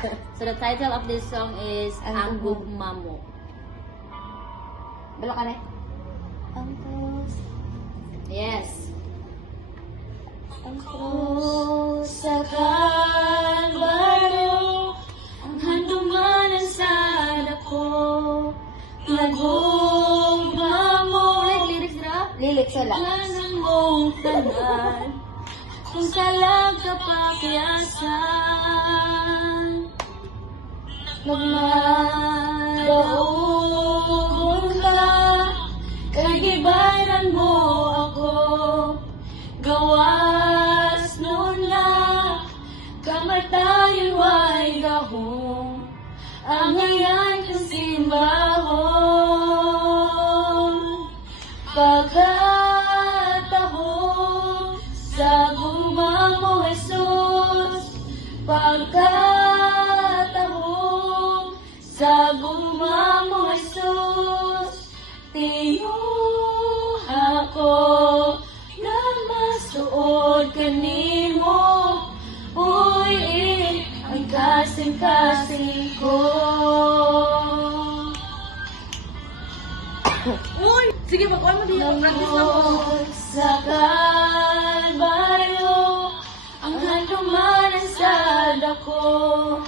So the title of this song is Ang Gugma Mo. Belok ka na. Yes. Ang krus sa Kalbaryo, ang handumanan sa dako, nagugma mo. Lyrics na? Lyrics wala. Kanan mong tanan, kung salag ka pakiasan, Magmadaugon ka, kagibaran mo ako, gawas nun na, kamatayon way gahong, ang ngayon kong simbahon. Pagkatahong sa gugma mo, Jesus, pagkatahong sa gugma mo, Jesus, tinuha ko na masuod kanimo, uy, ang kasing-kasing ko. Uy! Sige, magkuhan mo dito. Practice na po. Sa Kalbaryo, ang handumanan sa dako,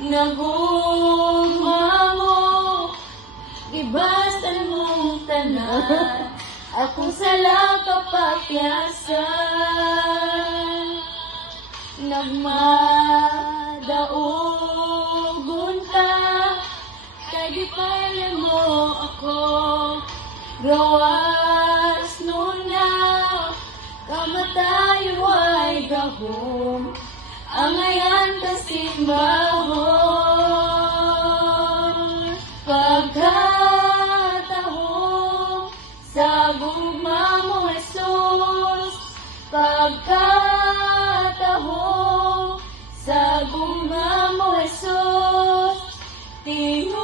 nagugma mo, ibasan mong tanan, akong sala kapapyasan, nagmadaugon ka, kagipalan mo ako, gawas nun na, kamatayon way gahom, ang ngayon kasimbahon. Pagkatahong sa gugma mo, Jesus, pagkatahong sa gugma mo, Jesus, tinuha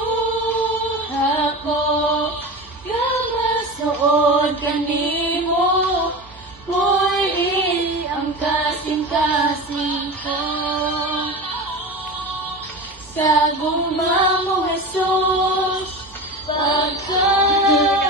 ko na masuod kanimo, huy, ang kasing-kasing ko. Sa gugma mo, Jesus, pagkatahong